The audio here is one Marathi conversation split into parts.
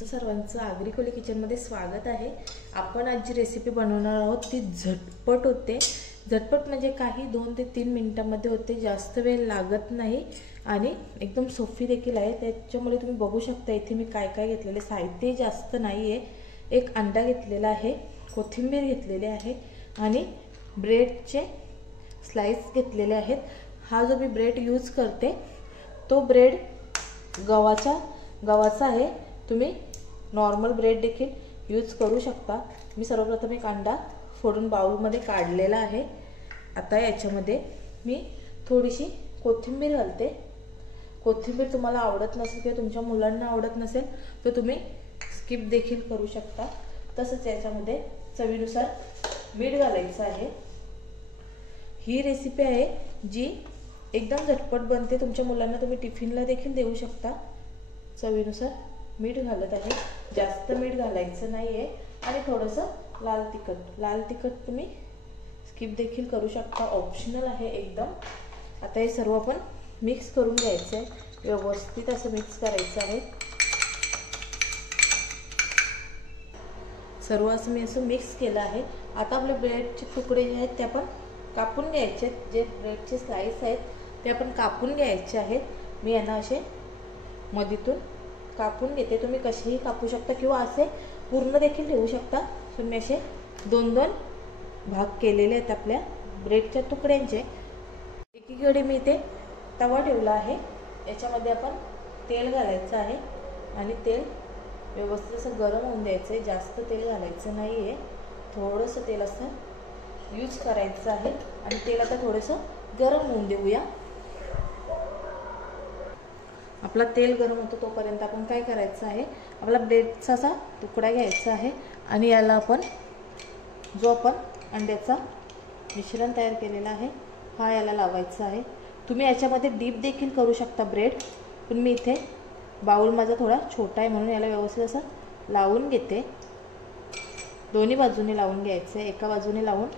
तुमचं सर्वांचं आगरी कोली किचनमध्ये स्वागत आहे। आपण आज जी रेसिपी बनवणार आहोत ती झटपट होते। झटपट म्हणजे काही 2 ते 3 मिनिटांमध्ये होते, जास्त वेळ लागत नाही आणि एकदम सोपी देखील आहे। त्याच्यामुळे तुम्ही बघू शकता इथे मी काय काय घेतलेले, साहित्य जास्त नाही आहे। एक अंडा घेतलेला आहे, कोथिंबीर घेतलेली आहे आणि ब्रेडचे स्लाइस घेतलेले आहेत। हा जो मी ब्रेड यूज करते तो ब्रेड गव्हाचा आहे। तुम्ही नॉर्मल ब्रेड देखील यूज करू शकता। मी सर्वप्रथम एक अंडा फोडून बाउलमध्ये काढलेला आहे। आता याच्यामध्ये मी थोडीशी कोथिंबीर घालते। कोथिंबीर तुम्हाला आवडत नसेल किंवा तुमच्या मुलांना आवडत नसेल तर तुम्ही स्किप देखील करू शकता। तसंच याच्यामध्ये चवीनुसार मीठ घालायचं आहे। ही रेसिपी आहे जी एकदम झटपट बनते, तुमच्या मुलांना तुम्ही टिफिनला देखील देऊ शकता। चवीनुसार मीठ घालत आहे, जास्त मीठ घालायचं नाहीये आणि थोडंसं लाल तिखट तुम्ही स्किप देखील करू शकता, ऑप्शनल आहे एकदम। आता हे सर्व आपण मिक्स करून घ्यायचं आहे, व्यवस्थित असं मिक्स करायचं आहे। सर्व असं मी असं मिक्स केलं आहे। आता आपले ब्रेडचे तुकडे जे आहेत ते आपण कापून घ्यायचे आहेत। जे ब्रेडचे स्लाइस आहेत ते आपण कापून घ्यायचे आहेत। मी यांना असे मधीतून कापून घेते, तुम्ही कसेही कापू शकता किंवा असे पूर्ण देखील ठेवू शकता। तुम्ही असे 2-2 भाग केलेले आहेत आपल्या ब्रेडच्या तुकड्यांचे। एकीकडे मी इथे तवा ठेवला आहे, याच्यामध्ये आपण तेल घालायचं आहे आणि तेल व्यवस्थित असं गरम होऊन द्यायचं आहे। जास्त तेल घालायचं नाही आहे, थोडंसं तेल असं यूज करायचं आहे आणि तेल आता थोडंसं गरम होऊन देऊया। आपला तेल गरम होतो तोपर्यंत आपण काय करायचं आहे, आपला ब्रेडचा असा तुकडा घ्यायचा आहे आणि याला आपण जो आपण अंड्याचा मिश्रण तयार केलेला आहे हा याला लावायचा आहे। तुम्ही याच्यामध्ये डीप देखील करू शकता ब्रेड, पण मी इथे बाउल माझा थोडा छोटा आहे म्हणून याला व्यवस्थित असं लावून घेते। दोन्ही बाजूने लावून घ्यायचं आहे, एका बाजूने लावून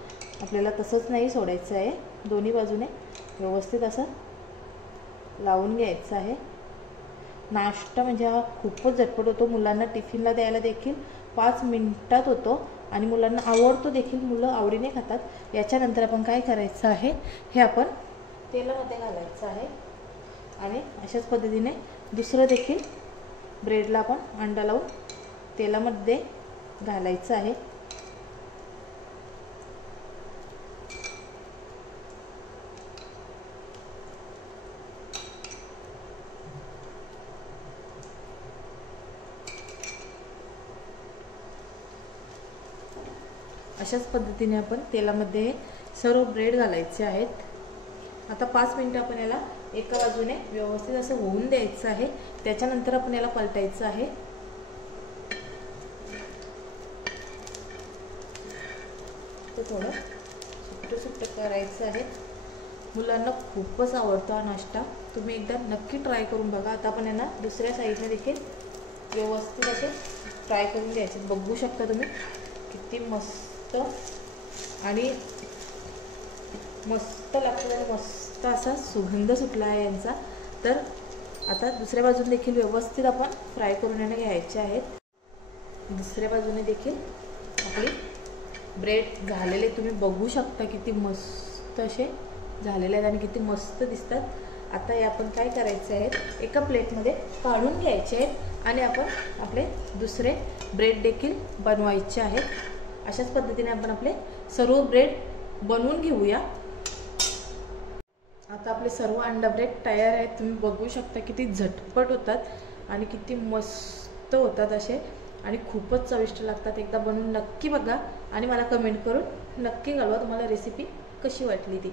आपल्याला तसंच नाही सोडायचं आहे, दोन्ही बाजूने व्यवस्थित असं लावून घ्यायचं आहे। नाश्ता म्हणजे हा खूपच झटपट होतो, मुलांना टिफिनला द्यायला देखील 5 मिनिटात होतो आणि मुलांना आवडतो देखील, मुलं आवडीने खातात। याच्यानंतर आपण काय करायचं आहे, हे आपण तेलामध्ये घालायचं आहे आणि अशाच पद्धतीने दुसरं देखील ब्रेडला आपण अंडा लावून तेलामध्ये घालायचं आहे। अशाच पद्धतीने आपण तेलामध्ये सर्व ब्रेड घालायचे आहेत। आता 5 मिनिटं आपण याला एका बाजूने व्यवस्थित असं होऊन द्यायचं आहे। त्याच्यानंतर आपण याला पलटायचं आहे। तो थोडं सुट्ट करायचं आहे। मुलांना खूपच आवडतो हा नाश्ता, तुम्ही एकदा नक्की ट्राय करून बघा। आता आपण यांना दुसऱ्या साईडने देखील व्यवस्थित असे फ्राय करून घ्यायचे। बघू शकता तुम्ही किती मस्त आणि मस्त लागतं आणि मस्त असा सुगंध सुटला आहे यांचा। तर आता दुसऱ्या बाजूने देखील व्यवस्थित आपण फ्राय करून यांना घ्यायचे आहेत। दुसऱ्या बाजूने देखील आपली ब्रेड झालेले तुम्ही बघू शकता, किती मस्त असे झालेले आहेत आणि किती मस्त दिसतात। आता हे आपण काय करायचे आहे, एका प्लेटमध्ये काढून घ्यायचे आहेत आणि आपण आपले दुसरे ब्रेड देखील बनवायचे आहेत। अशाच पद्धतीने आपण आपले सर्व ब्रेड बनवून घेऊया। आता आपले सर्व अंडा ब्रेड तयार आहेत, तुम्ही बघू शकता किती झटपट होतात आणि किती मस्त होतात असे आणि खूपच चविष्ट लागतात। एकदा बनवून नक्की बघा आणि मला कमेंट करून नक्की कळवा तुम्हाला रेसिपी कशी वाटली ती।